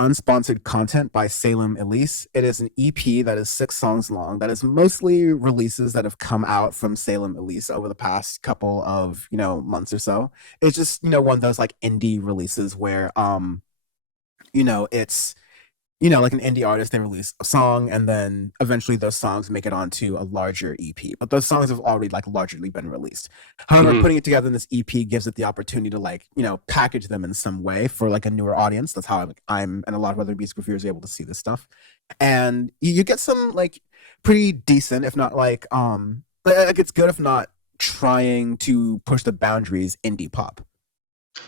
Unsponsored Content by Salem Elise. It is an EP that is 6 songs long. That is mostly releases that have come out from Salem Elise over the past couple of months or so. It's just one of those like indie releases where it's like an indie artist, they release a song and then eventually those songs make it onto a larger EP. But those songs have already like largely been released. However, Mhm. putting it together in this EP gives it the opportunity to like, package them in some way for like a newer audience. That's how I'm and a lot of other music reviewers are able to see this stuff. And you get some like pretty decent, if not like it's good if not trying to push the boundaries indie pop.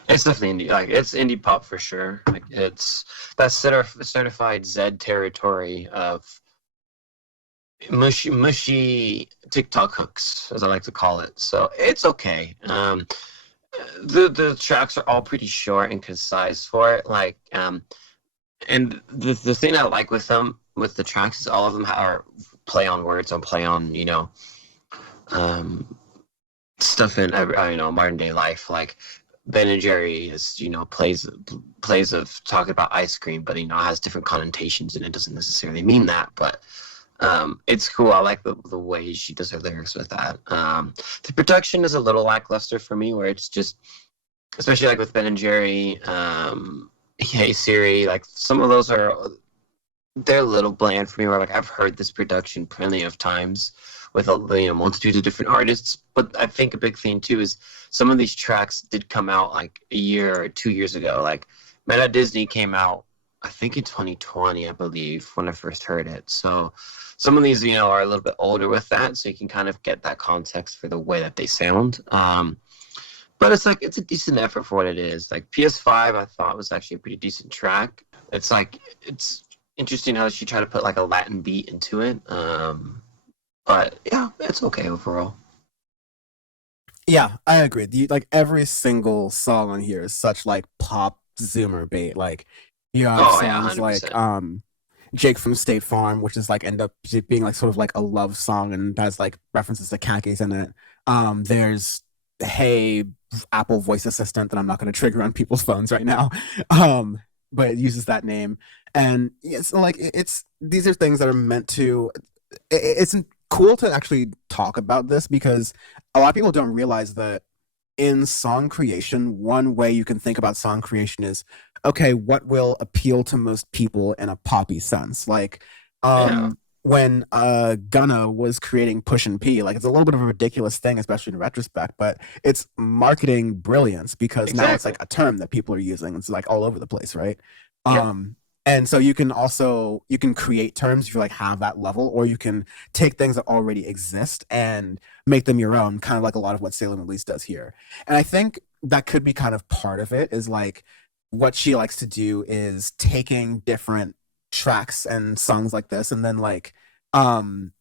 It's definitely indie. Like it's indie pop for sure. Like it's that certified Z territory of mushy TikTok hooks, as I like to call it. So it's okay. The tracks are all pretty short and concise for it. And the thing I like with them with the tracks is all of them are play on words and play on um stuff in modern day life. Like Ben and Jerry is plays of talking about ice cream, but has different connotations and it doesn't necessarily mean that. But it's cool. I like the way she does her lyrics with that. The production is a little lackluster for me, where it's just, especially like with Ben and Jerry, Hey Siri, like some of those they're a little bland for me. Where like I've heard this production plenty of times with a multitude of different artists. But I think a big thing too is some of these tracks did come out like a year or 2 years ago. Like Meta Disney came out, I think in 2020, I believe, when I first heard it. So some of these, are a little bit older with that, so you can kind of get that context for the way that they sound. But it's a decent effort for what it is. Like PS5, I thought was actually a pretty decent track. It's interesting how she tried to put like a Latin beat into it. But yeah, it's okay overall. Yeah, I agree. Like every single song on here is such like pop zoomer bait. Like you have Oh yeah, songs like 100%. Jake from State Farm, which is like end up being like sort of like a love song and has like references to khakis in it. There's Hey Apple voice assistant that I'm not going to trigger on people's phones right now. Um, but it uses that name. And it's like it's these are things that are meant to it's cool to actually talk about this because a lot of people don't realize that in song creation, one way you can think about song creation is okay, what will appeal to most people in a poppy sense? Like, Yeah, when Gunna was creating Push and P, like it's a little bit of a ridiculous thing, especially in retrospect, but it's marketing brilliance because now it's exactly. like a term that people are using. It's like all over the place, right? Yep. Um, and so you can create terms if you like have that level, or you can take things that already exist and make them your own, kind of like a lot of what Salem Elise does here. And I think that could be kind of part of it is like what she likes to do is taking different tracks and songs like this and then like um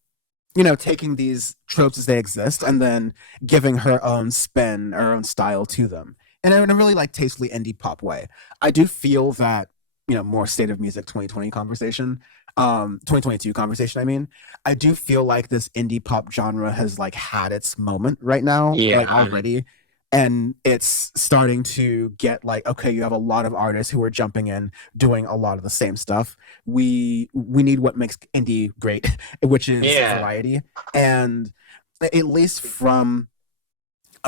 taking these tropes as they exist and then giving her own spin, her own style to them. And in a really like tastefully indie pop way. I do feel that, more state of music 2020 conversation, 2022 conversation, I mean. I do feel like this indie pop genre has like had its moment right now, like Yeah. already. And it's starting to get like, okay, you have a lot of artists who are jumping in, doing a lot of the same stuff. We need what makes indie great, which is Yeah. variety. And at least from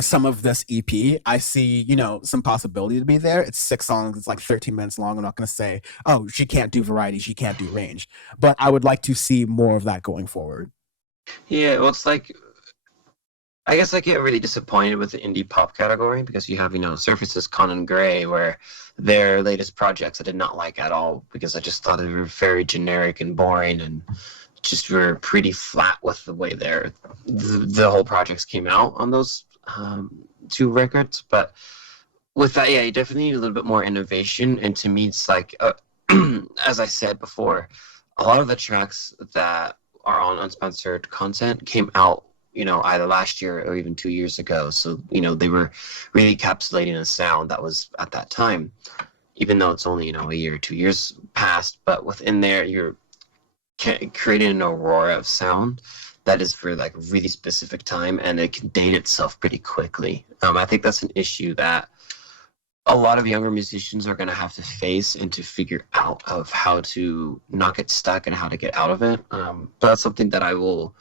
some of this EP, I see, some possibility to be there. It's 6 songs, it's like 13 minutes long. I'm not going to say, oh, she can't do variety, she can't do range, but I would like to see more of that going forward. Yeah. Well, it's like I guess I get really disappointed with the indie pop category because you have, Surface's Conan Gray, where their latest projects I did not like at all because I just thought they were very generic and boring and just were pretty flat with the way the whole projects came out on those two records. But with that, yeah, you definitely need a little bit more innovation. And to me, it's like, as I said before, a lot of the tracks that are on unsponsored content came out, either last year or even 2 years ago. So, they were really encapsulating a sound that was at that time, even though it's only, a year or 2 years past. But within there, you're creating an aurora of sound that is for like a really specific time and it can date itself pretty quickly. I think that's an issue that a lot of younger musicians are going to have to face and to figure out of how to not get stuck and how to get out of it. But that's something that I will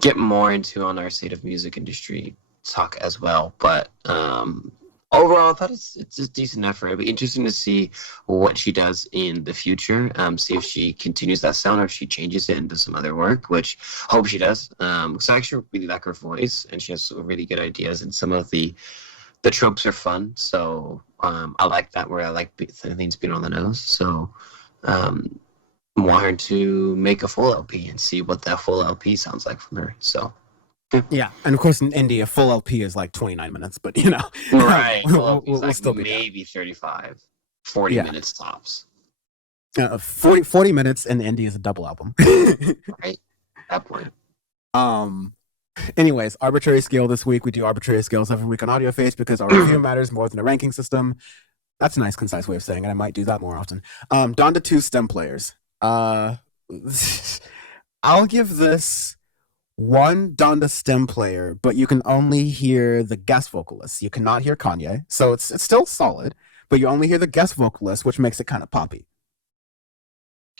get more into on our state of music industry talk as well. But overall, I thought it's a decent effort. It'll be interesting to see what she does in the future. See if she continues that sound or if she changes it into some other work, which I hope she does. Because I actually really like her voice, and she has some really good ideas, and some of the tropes are fun. So I like that, where I like things being on the nose. So um, want her to make a full LP and see what that full LP sounds like from her. So yeah. Yeah, and of course in India, full LP is like 29 minutes, but Right, full we'll, LP is we'll, we'll like still be down. maybe 35, 40 Yeah, minutes tops. 40 minutes in India is a double album. Right, at that point. um, anyways, arbitrary scale this week. We do arbitrary scales every week on Audioface because our review matters more than a ranking system. That's a nice, concise way of saying it. I might do that more often. Donda 2 stem players. I'll give this one Donda stem player, but you can only hear the guest vocalist. You cannot hear Kanye, so it's still solid, but you only hear the guest vocalist, which makes it kind of poppy.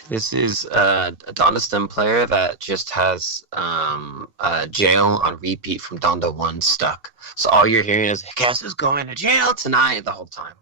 This is a Donda Stem player that just has jail on repeat from Donda 1 stuck. So all you're hearing is, Cass is going to jail tonight the whole time.